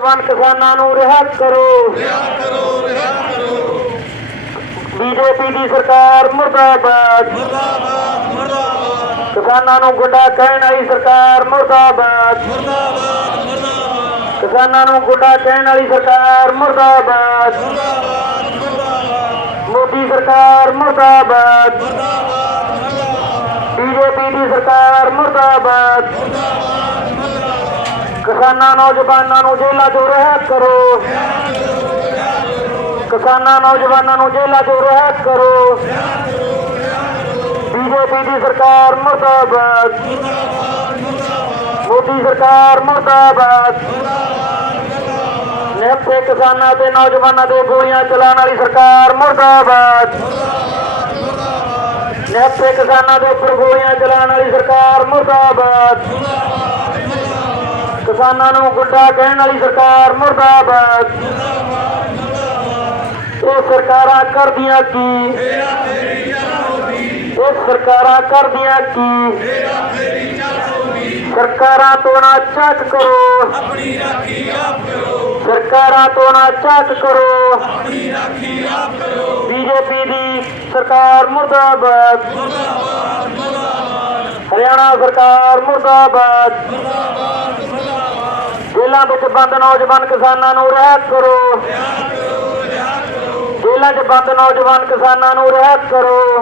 ਜਵਾਨ ਕਿਸਾਨਾਂ ਨੂੰ ਰਿਹਾ ਕਰੋ। ਬੀਜੇਪੀ ਦੀ ਸਰਕਾਰ ਮੁਰਦਾਬਾਦ। ਕਿਸਾਨਾਂ ਨੂੰ ਗੁੰਡਾ ਕਹਿਣ ਵਾਲੀ ਸਰਕਾਰ ਮੁਰਦਾਬਾਦ। ਕਿਸਾਨਾਂ ਨੂੰ ਗੁੰਡਾ ਕਹਿਣ ਵਾਲੀ ਸਰਕਾਰ ਮੁਰਦਾਬਾਦ। ਮੋਦੀ ਸਰਕਾਰ ਮੁਰਦਾਬਾਦ। ਬੀਜੇਪੀ ਦੀ ਸਰਕਾਰ ਮੁਰਦਾਬਾਦ। ਕਿਸਾਨਾਂ, ਨੌਜਵਾਨਾਂ ਨੂੰ ਜੇਲ੍ਹਾਂ ਚੋਂ ਰਿਹਾ ਕਰੋ। ਕਿਸਾਨਾਂ, ਨੌਜਵਾਨਾਂ ਨੂੰ ਜੇਲ੍ਹਾਂ ਚੋਂ ਰਿਹਾ ਕਰੋ। ਬੀਜੇਪੀ ਦੀ ਸਰਕਾਰ ਮੁਰਦਾਬਾਦ। ਮੋਦੀ ਸਰਕਾਰ ਮੁਰਦਾਬਾਦ। ਨਿਹੱਥੇ ਕਿਸਾਨਾਂ ਤੇ ਨੌਜਵਾਨਾਂ ਦੇ ਗੋਲੀਆਂ ਚਲਾਉਣ ਵਾਲੀ ਸਰਕਾਰ ਮੁਰਦਾਬਾਦ। ਨਿਹੱਥੇ ਕਿਸਾਨਾਂ ਦੇ ਉੱਪਰ ਗੋਲੀਆਂ ਚਲਾਉਣ ਵਾਲੀ ਸਰਕਾਰ ਮੁਰਦਾਬਾਦ। ਕਿਸਾਨਾਂ ਨੂੰ ਗੁੰਡਾ ਕਹਿਣ ਵਾਲੀ ਸਰਕਾਰ ਮੁਰਦਾਬਾਦ। ਇਹ ਸਰਕਾਰਾਂ ਕਰਦੀਆਂ ਕੀ? ਇਹ ਸਰਕਾਰਾਂ ਕਰਦੀਆਂ ਕੀ? ਸਰਕਾਰਾਂ ਤੋਂ ਨਾ ਚੱਕ ਕਰੋ। ਆਪਣੀ ਰਾਖੀ ਆਪ ਕਰੋ ਸਰਕਾਰਾਂ ਤੋਂ ਨਾ ਚੱਕ ਕਰੋ ਆਪਣੀ ਰਾਖੀ ਆਪ ਕਰੋ। ਬੀਜੇਪੀ ਦੀ ਸਰਕਾਰ ਮੁਰਦਾਬਾਦ। ਹਰਿਆਣਾ ਸਰਕਾਰ ਮੁਰਦਾਬਾਦ। ਜੇਲ੍ਹਾਂ ਵਿੱਚ ਬੰਦ ਨੌਜਵਾਨ ਕਿਸਾਨਾਂ ਨੂੰ ਰਹਿਤ ਕਰੋ। ਜੇਲ੍ਹਾਂ 'ਚ ਬੰਦ ਨੌਜਵਾਨ ਕਿਸਾਨਾਂ ਨੂੰ ਰਹਿਤ ਕਰੋ।